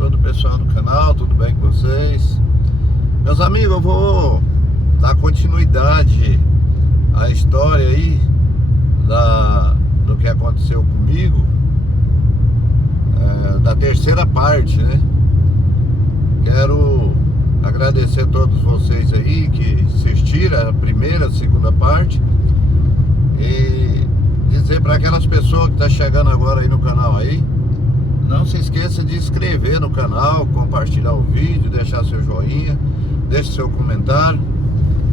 todo o pessoal do canal, tudo bem com vocês? Meus amigos, eu vou dar continuidade à história aí do que aconteceu comigo, da terceira parte, né? Quero agradecer a todos vocês aí que assistiram a primeira, a segunda parte e dizer para aquelas pessoas que estão chegando agora aí no canal aí, não se esqueça de inscrever no canal, compartilhar o vídeo, deixar seu joinha, deixe seu comentário.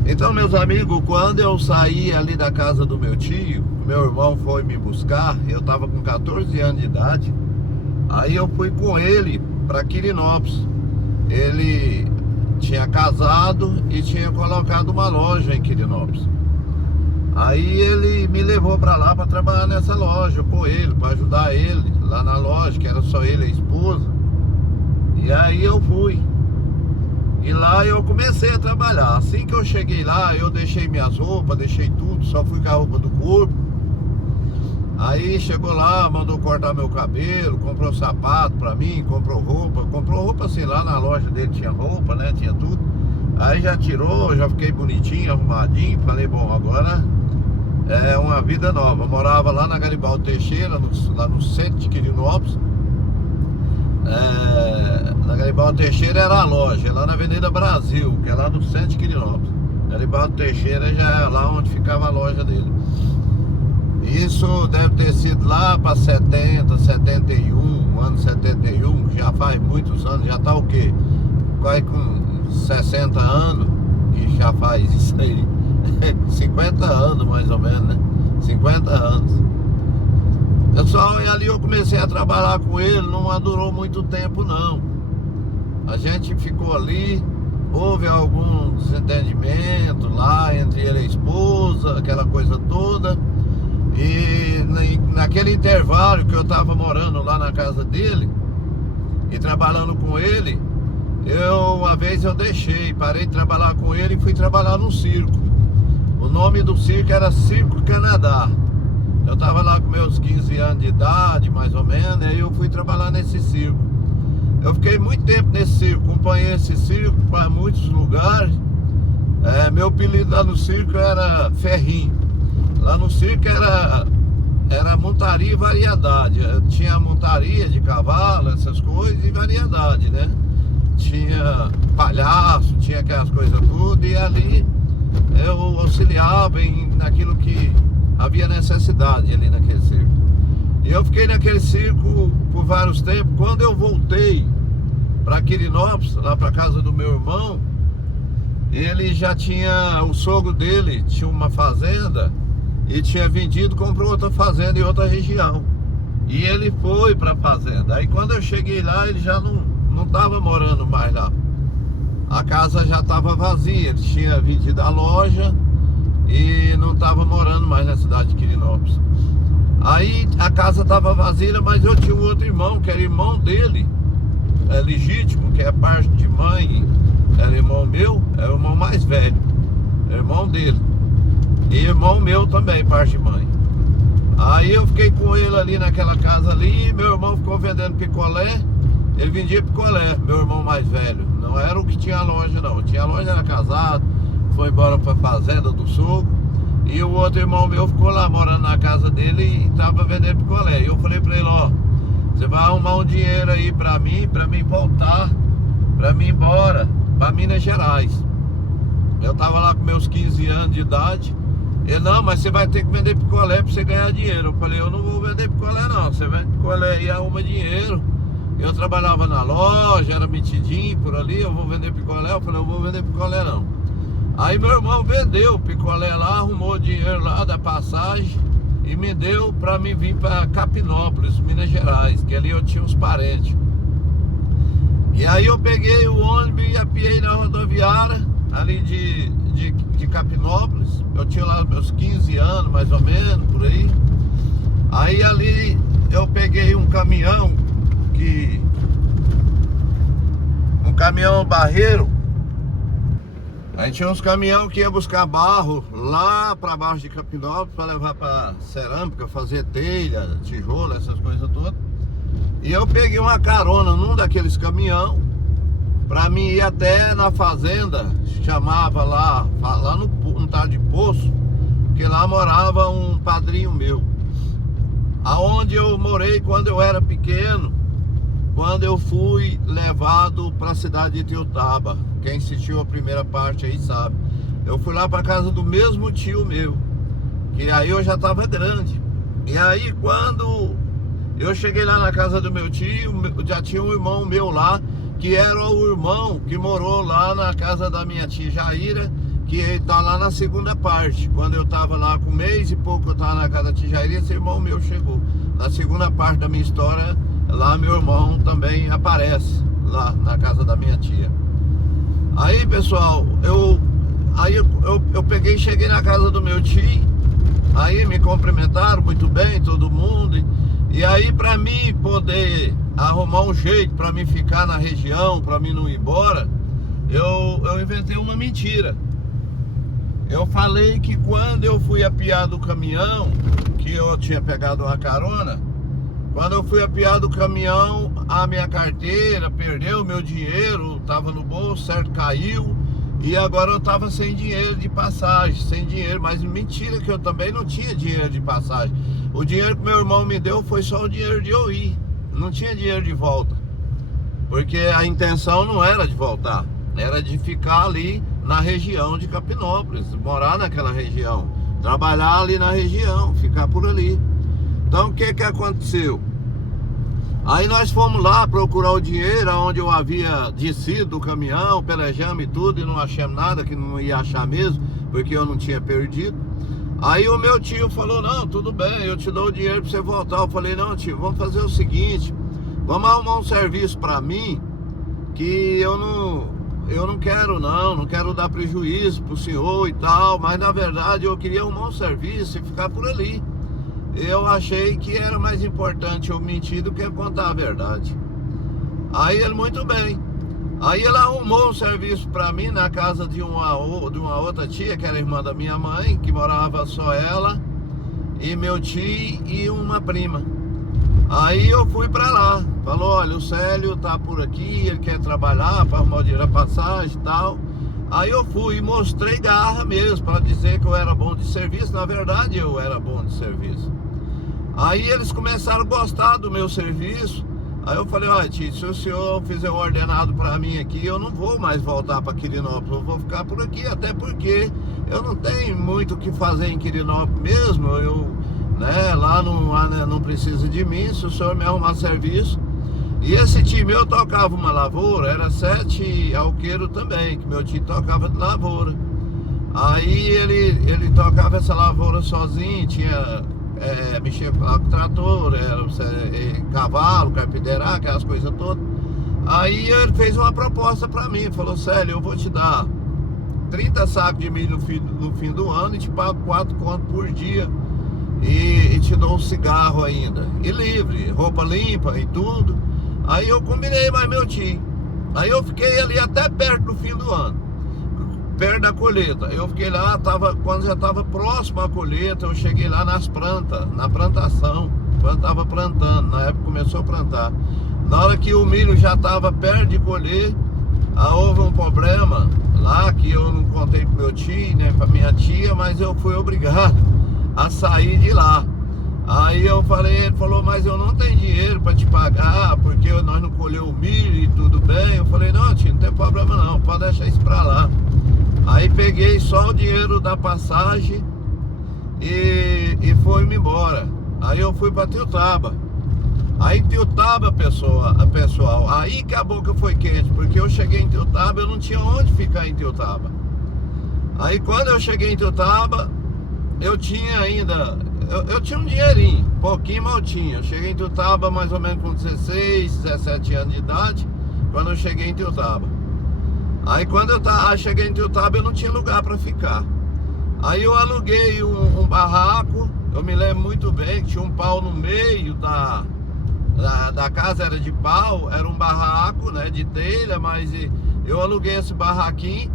Então, meus amigos, quando eu saí ali da casa do meu tio, meu irmão foi me buscar, eu estava com 14 anos de idade. Aí eu fui com ele para Quirinópolis. Ele tinha casado e tinha colocado uma loja em Quirinópolis. Aí ele me levou para lá para trabalhar nessa loja com ele, para ajudar ele lá na loja, que era só ele e a esposa. E aí eu fui. E lá eu comecei a trabalhar. Assim que eu cheguei lá, eu deixei minhas roupas, deixei tudo, só fui com a roupa do corpo. Aí chegou lá, mandou cortar meu cabelo, comprou sapato pra mim, comprou roupa assim, lá na loja dele tinha roupa, né, tinha tudo. Aí já tirou, já fiquei bonitinho, arrumadinho, falei, bom, agora é uma vida nova. Eu morava lá na Garibaldi Teixeira, lá no centro de Quirinópolis. Na Garibaldi Teixeira era a loja, lá na Avenida Brasil, que é lá no centro de Quirinópolis. Garibaldi Teixeira já é lá onde ficava a loja dele. Isso deve ter sido lá para 70, 71, ano 71, já faz muitos anos, já tá o quê? Quase com 60 anos, que já faz isso aí. 50 anos mais ou menos, né? 50 anos. Pessoal, e ali eu comecei a trabalhar com ele, não durou muito tempo não. A gente ficou ali, houve algum desentendimento lá entre ele e a esposa, aquela coisa toda. E naquele intervalo que eu tava morando lá na casa dele e trabalhando com ele, uma vez eu parei de trabalhar com ele e fui trabalhar no circo. O nome do circo era Circo Canadá. Eu tava lá com meus 15 anos de idade, mais ou menos, e aí eu fui trabalhar nesse circo. Eu fiquei muito tempo nesse circo, acompanhei esse circo para muitos lugares. Meu apelido lá no circo era Ferrinho. Lá no circo era montaria e variedade. Tinha montaria de cavalo, essas coisas, e variedade, né? Tinha palhaço, tinha aquelas coisas tudo, e ali eu auxiliava naquilo que havia necessidade ali naquele circo. E eu fiquei naquele circo por vários tempos. Quando eu voltei para Quirinópolis, lá para casa do meu irmão, ele já tinha, o sogro dele tinha uma fazenda e tinha vendido, comprou outra fazenda em outra região. E ele foi para a fazenda. Aí quando eu cheguei lá, ele já não estava morando mais lá. A casa já estava vazia, ele tinha vendido a loja e não estava morando mais na cidade de Quirinópolis. Aí a casa estava vazia, mas eu tinha um outro irmão, que era irmão dele, legítimo, que é parte de mãe, era irmão meu, era o irmão mais velho, irmão dele. E irmão meu também, parte de mãe. Aí eu fiquei com ele ali naquela casa ali, meu irmão ficou vendendo picolé, ele vendia picolé, meu irmão mais velho. Não era o que tinha a loja não, tinha a loja, era casado, foi embora pra fazenda do sogro. E o outro irmão meu ficou lá morando na casa dele e tava vendendo picolé. E eu falei pra ele, ó, você vai arrumar um dinheiro aí pra mim voltar, pra mim ir embora, pra Minas Gerais. Eu tava lá com meus 15 anos de idade. Ele, não, mas você vai ter que vender picolé pra você ganhar dinheiro. Eu falei, eu não vou vender picolé não, você vende picolé e arruma dinheiro. Eu trabalhava na loja, era metidinho por ali, eu vou vender picolé. Eu falei, eu vou vender picolé não. Aí meu irmão vendeu o picolé lá, arrumou dinheiro lá da passagem e me deu pra mim vir pra Capinópolis, Minas Gerais, que ali eu tinha uns parentes. E aí eu peguei o ônibus e apiei na rodoviária ali de Capinópolis. Eu tinha lá meus 15 anos, mais ou menos, por aí. Aí ali eu peguei um caminhão um caminhão barreiro. Aí tinha uns caminhão que ia buscar barro lá para baixo de Capinópolis para levar para cerâmica, fazer telha, tijolo, essas coisas todas. E eu peguei uma carona num daqueles caminhão pra mim ir até na fazenda, chamava lá no tal de Poço, porque lá morava um padrinho meu, aonde eu morei quando eu era pequeno, quando eu fui levado para a cidade de Itiutaba. Quem assistiu a primeira parte aí sabe. Eu fui lá para casa do mesmo tio meu, que aí eu já estava grande. E aí quando eu cheguei lá na casa do meu tio, já tinha um irmão meu lá, que era o irmão que morou lá na casa da minha tia Jaira, que está lá na segunda parte. Quando eu estava lá com um mês e pouco, eu estava na casa da tia Jaira, esse irmão meu chegou. Na segunda parte da minha história, lá meu irmão também aparece, lá na casa da minha tia. Aí, pessoal, eu peguei e cheguei na casa do meu tio. Aí me cumprimentaram muito bem, todo mundo. E aí, para mim poder arrumar um jeito para mim ficar na região, para mim não ir embora, eu inventei uma mentira. Eu falei que quando eu fui apiar do caminhão, que eu tinha pegado uma carona, quando eu fui apiar do caminhão, a minha carteira perdeu, meu dinheiro estava no bolso, certo, caiu. E agora eu tava sem dinheiro de passagem, sem dinheiro, mas mentira que eu também não tinha dinheiro de passagem. O dinheiro que meu irmão me deu foi só o dinheiro de eu ir, não tinha dinheiro de volta. Porque a intenção não era de voltar, era de ficar ali na região de Capinópolis, morar naquela região, trabalhar ali na região, ficar por ali. Então o que aconteceu? Aí nós fomos lá procurar o dinheiro onde eu havia descido do caminhão, pelejamos e tudo, e não achamos nada, que não ia achar mesmo, porque eu não tinha perdido. Aí o meu tio falou, não, tudo bem, eu te dou o dinheiro pra você voltar. Eu falei, não tio, vamos fazer o seguinte, vamos arrumar um serviço pra mim, que eu não quero dar prejuízo pro senhor e tal, mas na verdade eu queria arrumar um serviço e ficar por ali. Eu achei que era mais importante eu mentir do que contar a verdade. Aí ele, muito bem. Aí ele arrumou um serviço pra mim na casa de uma outra tia, que era irmã da minha mãe, que morava só ela, e meu tio e uma prima. Aí eu fui pra lá. Falou, olha, o Célio tá por aqui, ele quer trabalhar para arrumar o dinheiro da passagem e tal. Aí eu fui e mostrei garra mesmo, para dizer que eu era bom de serviço. Na verdade eu era bom de serviço. Aí eles começaram a gostar do meu serviço. Aí eu falei, olha tio, se o senhor fizer um ordenado para mim aqui, eu não vou mais voltar para Quirinópolis, eu vou ficar por aqui, até porque eu não tenho muito o que fazer em Quirinópolis mesmo. Lá não precisa de mim, se o senhor me arrumar serviço. E esse tio meu tocava uma lavoura, era 7 alqueiro também, que meu tio tocava de lavoura. Aí ele tocava essa lavoura sozinho, mexia com trator, cavalo, carpinteira, aquelas coisas todas. Aí ele fez uma proposta pra mim, falou, Célio, eu vou te dar 30 sacos de milho no fim do ano e te pago 4 contos por dia. E te dou um cigarro ainda, e livre, roupa limpa e tudo. Aí eu combinei mais meu tio. Aí eu fiquei ali até perto do fim do ano, perto da colheita. Eu fiquei lá, quando já estava próximo à colheita, eu cheguei lá na plantação, quando estava plantando, na época começou a plantar. Na hora que o milho já estava perto de colher, houve um problema lá que eu não contei pro meu tio, nem pra minha tia, mas eu fui obrigado a sair de lá. Aí eu falei, ele falou, mas eu não tenho dinheiro para te pagar, porque nós não colheu o milho e tudo bem. Eu falei, não tio, não tem problema não, pode deixar isso pra lá. Aí peguei só o dinheiro da passagem e foi-me embora. Aí eu fui para Itiutaba. Aí Itiutaba, pessoal, aí que a boca foi quente, porque eu cheguei em Itiutaba, eu não tinha onde ficar em Itiutaba. Aí quando eu cheguei em Itiutaba, eu tinha ainda, eu tinha um dinheirinho, pouquinho mal tinha. Eu cheguei em Itiutaba mais ou menos com 16, 17 anos de idade, quando eu cheguei em Itiutaba. Aí quando eu cheguei em Itiutaba, eu não tinha lugar para ficar. Aí eu aluguei um barraco, eu me lembro muito bem que tinha um pau no meio da casa, era de pau, era um barraco, né, de telha, mas eu aluguei esse barraquinho.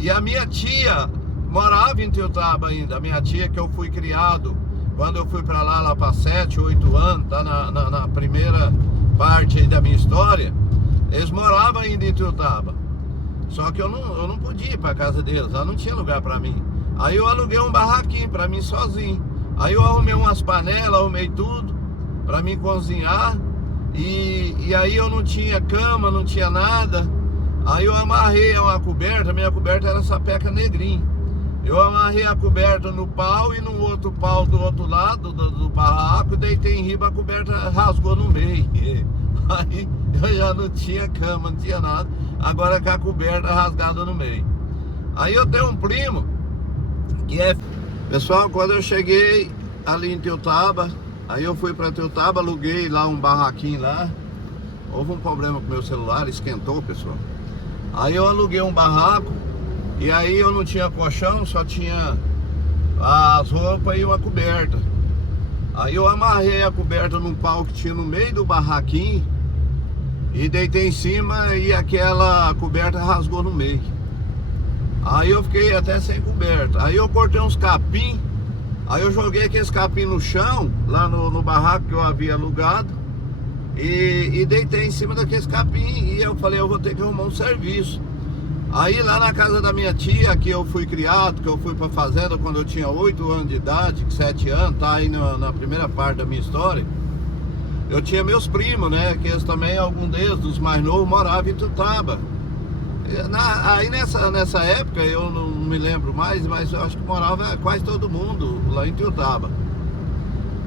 E a minha tia morava em Itiutaba ainda, a minha tia que eu fui criado quando eu fui para lá para 7, 8 anos, tá na primeira parte aí da minha história, eles moravam ainda em Ituiutaba. Só que eu não podia ir pra casa deles, lá não tinha lugar pra mim. Aí eu aluguei um barraquinho pra mim sozinho. Aí eu arrumei umas panelas, arrumei tudo pra mim cozinhar. E aí eu não tinha cama, não tinha nada. Aí eu amarrei uma coberta, minha coberta era sapeca negrinho. Eu amarrei a coberta no pau e no outro pau do outro lado do barraco, deitei em riba, a coberta rasgou no meio. Aí eu já não tinha cama, não tinha nada. Agora com a coberta rasgada no meio. Aí eu tenho um primo que é... Pessoal, quando eu cheguei ali em Ituiutaba, aí eu fui para Ituiutaba, aluguei lá um barraquinho lá. Houve um problema com meu celular, esquentou, pessoal. Aí eu aluguei um barraco. E aí eu não tinha colchão, só tinha as roupas e uma coberta. Aí eu amarrei a coberta num pau que tinha no meio do barraquinho e deitei em cima e aquela coberta rasgou no meio. Aí eu fiquei até sem coberta. Aí eu cortei uns capim. Aí eu joguei aqueles capim no chão, lá no barraco que eu havia alugado, e deitei em cima daqueles capim. E eu falei, eu vou ter que arrumar um serviço. Aí lá na casa da minha tia, que eu fui criado, que eu fui pra fazenda quando eu tinha 8 anos de idade, 7 anos, tá aí na primeira parte da minha história. Eu tinha meus primos, né, que eles também, algum deles, dos mais novos, moravam em Ituiutaba. Aí nessa época, eu não me lembro mais, mas eu acho que morava quase todo mundo lá em Ituiutaba.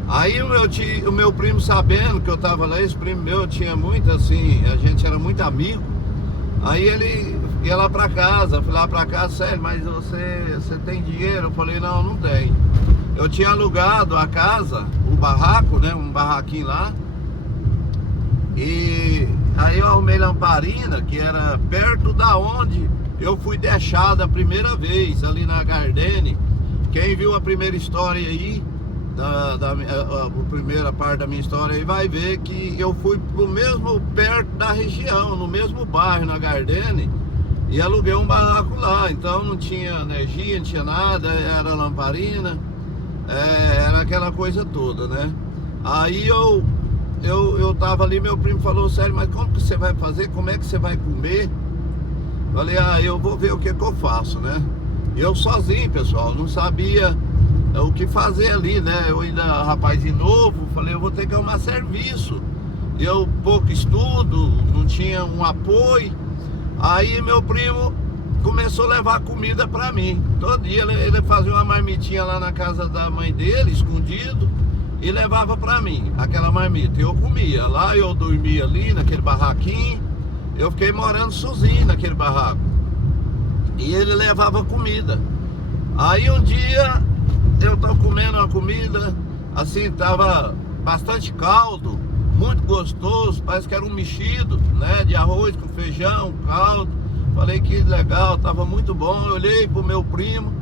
Aí o meu primo, sabendo que eu tava lá, esse primo meu tinha muito assim, a gente era muito amigo. Aí ele ia lá pra casa, fui lá pra casa, sério, mas você tem dinheiro? Eu falei, não tenho. Eu tinha alugado a casa, o barraco, né, um barraquinho lá. E aí eu arrumei lamparina, que era perto da onde eu fui deixado a primeira vez, ali na Gardene. Quem viu a primeira história aí, a primeira parte da minha história aí, vai ver que eu fui pro mesmo, perto da região, no mesmo bairro, na Gardene, e aluguei um barraco lá. Então não tinha energia, não tinha nada, era lamparina, era aquela coisa toda, né? Aí eu tava ali, meu primo falou, sério, mas como que você vai fazer? Como é que você vai comer? Falei, eu vou ver o que eu faço, né? Eu sozinho, pessoal, não sabia o que fazer ali, né? Eu ainda, rapazinho novo, falei, eu vou ter que arrumar serviço. Eu pouco estudo, não tinha um apoio. Aí meu primo começou a levar comida pra mim. Todo dia ele fazia uma marmitinha lá na casa da mãe dele, escondido, e levava pra mim aquela marmita. Eu comia, lá eu dormia ali naquele barraquinho. Eu fiquei morando sozinho naquele barraco. E ele levava comida. Aí um dia eu tô comendo uma comida, assim, tava bastante caldo, muito gostoso, parece que era um mexido, né, de arroz com feijão, caldo. Falei que legal, tava muito bom. Eu olhei pro meu primo,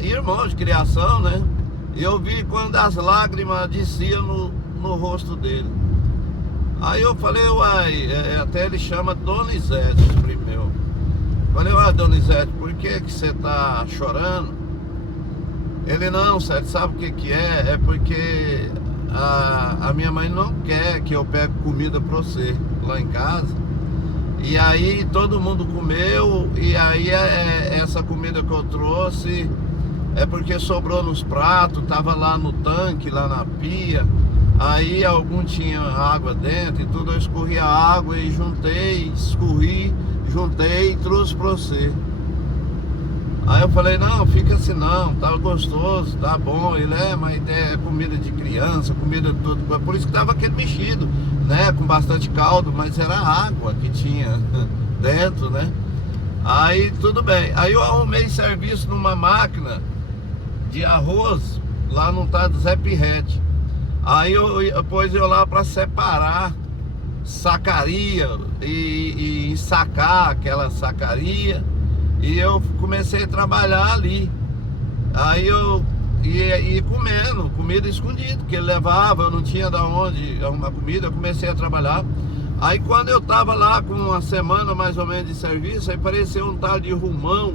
irmão de criação, né, e eu vi quando as lágrimas desciam no rosto dele. Aí eu falei, até ele chama Donizete, primo meu. Falei, Donizete, por que você tá chorando? Ele, não, Sérgio, sabe o que é? É porque a minha mãe não quer que eu pegue comida pra você lá em casa. E aí todo mundo comeu, e aí essa comida que eu trouxe é porque sobrou nos pratos, tava lá no tanque, lá na pia. Aí algum tinha água dentro e tudo, eu escorri a água e juntei e trouxe pra você. Aí eu falei, não, fica assim não, tá gostoso, tá bom. Ele, mas é comida de criança, comida de tudo. Por isso que tava aquele mexido, né, com bastante caldo, mas era água que tinha dentro, né. Aí tudo bem. Aí eu arrumei serviço numa máquina de arroz, lá no tal do Zé Pirrete. Aí eu pus eu lá para separar sacaria e sacar aquela sacaria. E eu comecei a trabalhar ali. Aí eu ia comendo, comida escondida, que ele levava, eu não tinha de onde arrumar comida, eu comecei a trabalhar. Aí quando eu tava lá com uma semana mais ou menos de serviço, aí apareceu um tal de Rumão.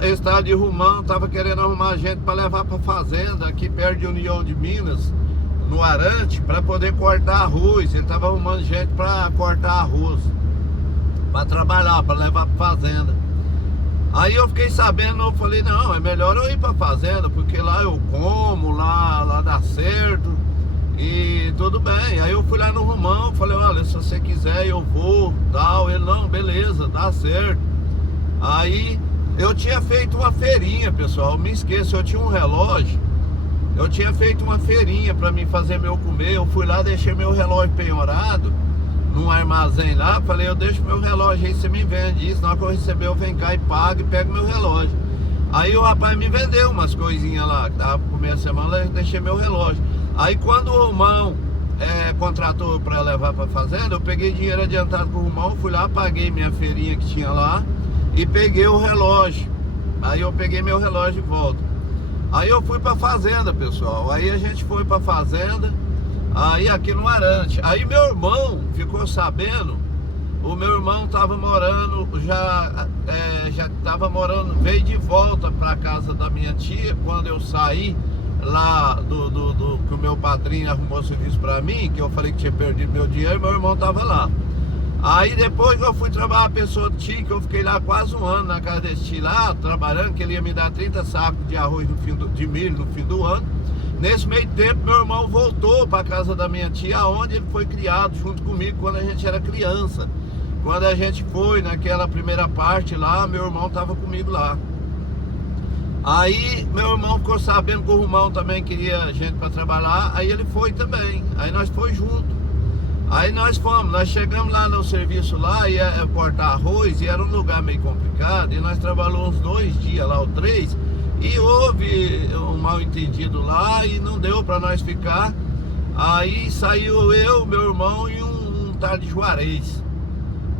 Esse tal de Rumão tava querendo arrumar gente para levar para fazenda, aqui perto de União de Minas, no Arante para poder cortar arroz. Ele tava arrumando gente para cortar arroz, para trabalhar, para levar para fazenda. Aí eu fiquei sabendo, eu falei, não, é melhor eu ir pra fazenda, porque lá eu como, lá dá certo e tudo bem. Aí eu fui lá no Romão, falei, olha, se você quiser eu vou, tal. Ele, não, beleza, dá certo. Aí eu tinha feito uma feirinha, pessoal, me esqueço, eu tinha um relógio. Eu tinha feito uma feirinha pra mim fazer meu comer. Eu fui lá, deixei meu relógio penhorado num armazém lá, falei, eu deixo meu relógio aí, você me vende isso, na hora que eu receber eu venho cá e pago e pego meu relógio. Aí o rapaz me vendeu umas coisinhas lá, que tava por meia semana, eu deixei meu relógio. Aí quando o Romão contratou pra levar pra fazenda, eu peguei dinheiro adiantado com o Romão, fui lá, paguei minha feirinha que tinha lá e peguei o relógio. Aí eu peguei meu relógio de volta. Aí eu fui pra fazenda, pessoal, aí a gente foi pra fazenda. Aí aqui no Arante. Aí meu irmão ficou sabendo. O meu irmão tava morando, já tava morando, veio de volta pra casa da minha tia. Quando eu saí lá que o meu padrinho arrumou serviço pra mim, que eu falei que tinha perdido meu dinheiro, meu irmão tava lá. Aí depois que eu fui trabalhar a pessoa do tio, que eu fiquei lá quase um ano na casa desse tio lá, trabalhando, que ele ia me dar 30 sacos de arroz de milho no fim do ano. Nesse meio tempo, meu irmão voltou para casa da minha tia, onde ele foi criado junto comigo quando a gente era criança. Quando a gente foi naquela primeira parte lá, meu irmão estava comigo lá. Aí meu irmão ficou sabendo que o Romão também queria gente para trabalhar, aí ele foi também. Aí nós foi junto. Aí nós fomos, nós chegamos lá no serviço lá, ia cortar arroz, e era um lugar meio complicado, e nós trabalhamos uns 2 dias lá, ou 3. E houve um mal entendido lá e não deu para nós ficar. Aí saiu eu, meu irmão e um tal de Juarez.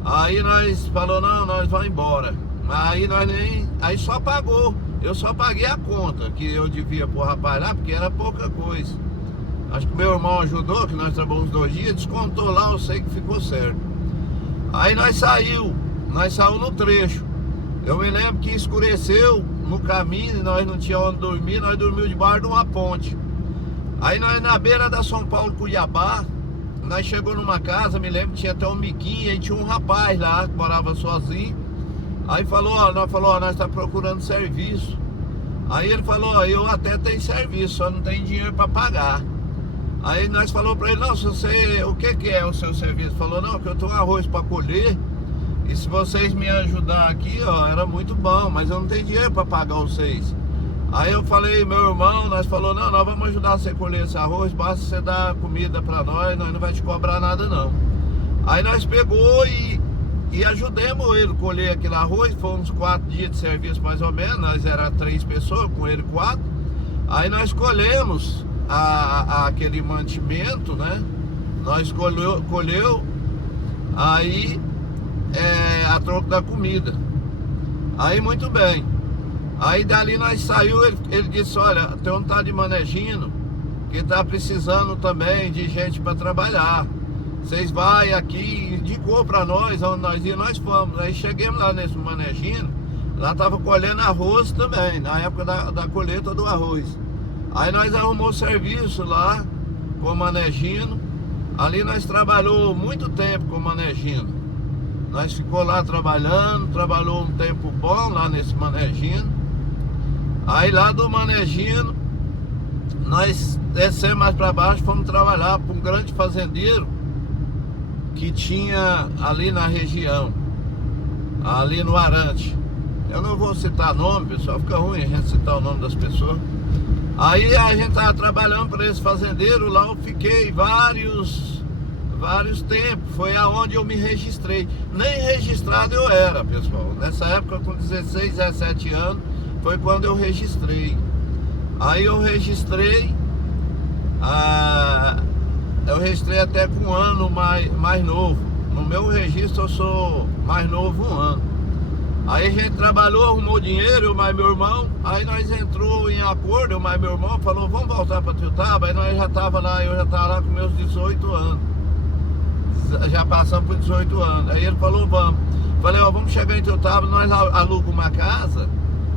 Aí nós falou, não, nós vamos embora. Aí nós nem. Aí só pagou. Eu só paguei a conta que eu devia pro rapaz lá, porque era pouca coisa. Acho que meu irmão ajudou, que nós trabalhamos 2 dias, descontou lá, eu sei que ficou certo. Aí nós saímos no trecho. Eu me lembro que escureceu no caminho e nós não tínhamos onde dormir, nós dormimos debaixo de uma ponte. Aí nós na beira da São Paulo, Cuiabá, nós chegamos numa casa, me lembro que tinha até um miquinho, e tinha um rapaz lá que morava sozinho. Aí nós estamos procurando serviço. Aí ele falou, ó, eu até tenho serviço, só não tenho dinheiro para pagar. Aí nós falou para ele, não, se você, o que é o seu serviço? Falou, não, que eu tenho arroz para colher. E se vocês me ajudar aqui, ó, era muito bom, mas eu não tenho dinheiro para pagar vocês. Aí eu falei, meu irmão, nós falou, não, nós vamos ajudar você a colher esse arroz, basta você dar comida para nós não vai te cobrar nada não. Aí nós pegou e ajudemos ele a colher aquele arroz, foi uns 4 dias de serviço mais ou menos, nós era 3 pessoas, com ele 4. Aí nós colhemos aquele mantimento, né? Nós colheu aí a troco da comida. Aí muito bem. Aí dali nós saiu, ele disse, olha, tem um tal de Manegino que tá precisando também de gente para trabalhar. Vocês vai aqui, indicou para nós onde nós íamos, nós fomos. Aí chegamos lá nesse Manegino, lá tava colhendo arroz também, na época da colheita do arroz. Aí nós arrumamos serviço lá com o Manegino. Ali nós trabalhou muito tempo com o Manegino. Nós ficou lá trabalhou um tempo bom lá nesse Manegino. Aí lá do Manegino, nós descemos mais para baixo, fomos trabalhar para um grande fazendeiro que tinha ali na região, ali no Arante. Eu não vou citar nome, pessoal, fica ruim a gente citar o nome das pessoas. Aí a gente tava trabalhando para esse fazendeiro, lá eu fiquei vários tempos, foi aonde eu me registrei. Nem registrado eu era, pessoal. Nessa época, com 16, 17 anos, foi quando eu registrei. Aí eu registrei até com um ano mais novo. No meu registro eu sou mais novo um ano. Aí a gente trabalhou, arrumou dinheiro, mais meu irmão. Aí nós entrou em acordo, mais meu irmão falou, vamos voltar para Tuiutaba. Aí nós já tava lá, eu já estava lá com meus 18 anos. Já passamos por 18 anos. Aí ele falou, vamos. Falei, ó, vamos chegar em Tuiutaba, nós alugamos uma casa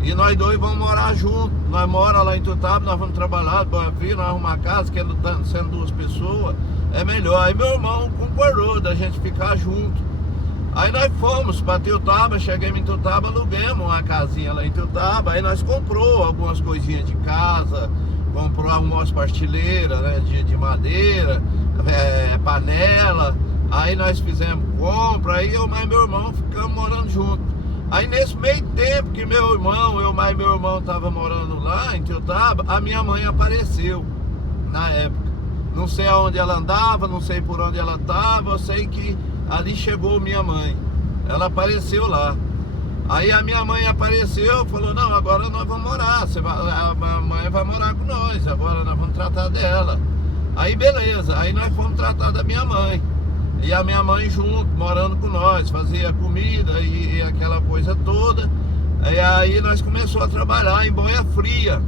E nós dois vamos morar juntos. Nós moramos lá em Ituiutaba, nós vamos trabalhar, Boia Fria, nós arrumamos uma casa, que sendo duas pessoas, é melhor. Aí meu irmão concordou da gente ficar junto. Aí nós fomos para Ituiutaba, chegamos em Ituiutaba, alugamos uma casinha lá em Ituiutaba. Aí nós comprou algumas coisinhas de casa, comprou algumas partilheiras, né, de madeira, panela. Aí nós fizemos compra, aí eu mais meu irmão ficamos morando junto. Aí nesse meio tempo que eu mais meu irmão tava morando lá em Ituiutaba, a minha mãe apareceu na época. Não sei aonde ela andava, não sei por onde ela estava, eu sei que ali chegou minha mãe. Ela apareceu lá. Aí a minha mãe apareceu, falou, não, agora nós vamos morar, a mãe vai morar com nós, agora nós vamos tratar dela. Aí beleza, aí nós fomos tratar da minha mãe. E a minha mãe junto, morando com nós, fazia comida e aquela coisa toda. E aí nós começamos a trabalhar em Boia Fria,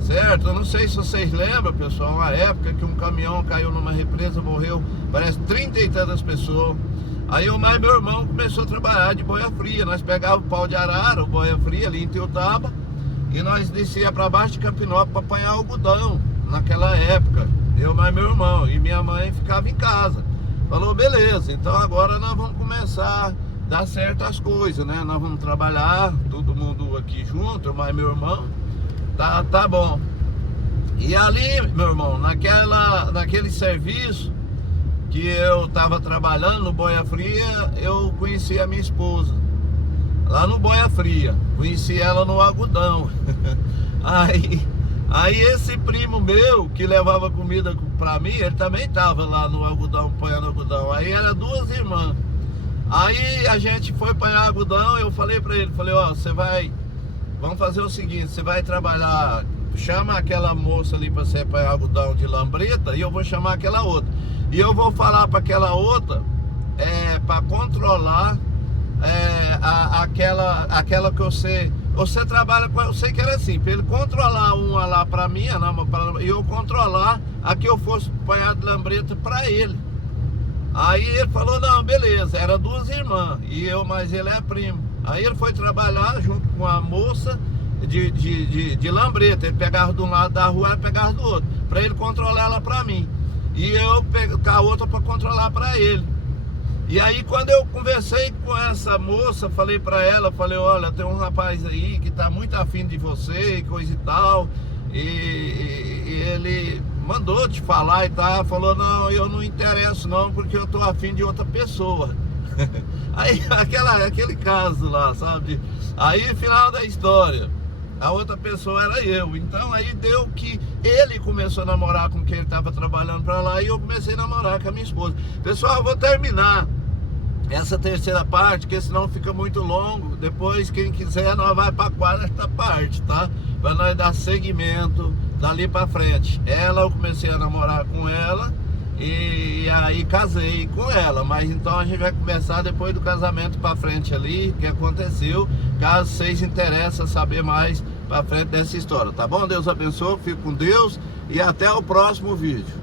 certo? Eu não sei se vocês lembram, pessoal, uma época que um caminhão caiu numa represa, morreu, parece 30 e tantas pessoas. Aí eu mais meu irmão começou a trabalhar de Boia Fria. Nós pegávamos o pau de arara, o Boia Fria ali em Ituiutaba, e nós descia para baixo de Capinópolis para apanhar algodão, naquela época. Eu mais meu irmão, e minha mãe ficava em casa. Falou, beleza, então agora nós vamos começar a dar certas coisas, né? Nós vamos trabalhar, todo mundo aqui junto, eu mais meu irmão, tá bom. E ali, meu irmão, naquele serviço que eu tava trabalhando no Boia Fria, eu conheci a minha esposa, lá no Boia Fria, conheci ela no algodão. Aí esse primo meu, que levava comida pra mim, ele também tava lá no algodão, apanhando algodão. Aí era duas irmãs. Aí a gente foi apanhar algodão, eu falei pra ele, falei, ó, vamos fazer o seguinte, você vai trabalhar, chama aquela moça ali pra você apanhar algodão de lambreta, e eu vou chamar aquela outra. E eu vou falar pra aquela outra, pra controlar aquela que você trabalha com, eu sei que era assim, para ele controlar uma lá para mim, e eu controlar a que eu fosse apanhar de lambreta para ele. Aí ele falou, não, beleza, era duas irmãs, mas ele é primo. Aí ele foi trabalhar junto com a moça de lambreta, ele pegava de um lado da rua e pegava do outro, para ele controlar ela para mim. E eu com a outra para controlar para ele. E aí quando eu conversei com essa moça, falei pra ela, olha, tem um rapaz aí que tá muito afim de você e coisa e tal, e ele mandou te falar e tal, falou, não, eu não interesso não, porque eu tô afim de outra pessoa. Aí aquele caso lá, sabe? Aí final da história, a outra pessoa era eu. Então aí deu que ele começou a namorar com quem ele tava trabalhando pra lá, e eu comecei a namorar com a minha esposa. Pessoal, eu vou terminar essa terceira parte, porque senão fica muito longo. Depois, quem quiser, nós vai para a quarta parte, tá? Para nós dar seguimento dali para frente. Eu comecei a namorar com ela e aí casei com ela. Mas então a gente vai começar depois do casamento para frente ali, o que aconteceu, caso vocês interessem saber mais para frente dessa história, tá bom? Deus abençoe, fique com Deus e até o próximo vídeo.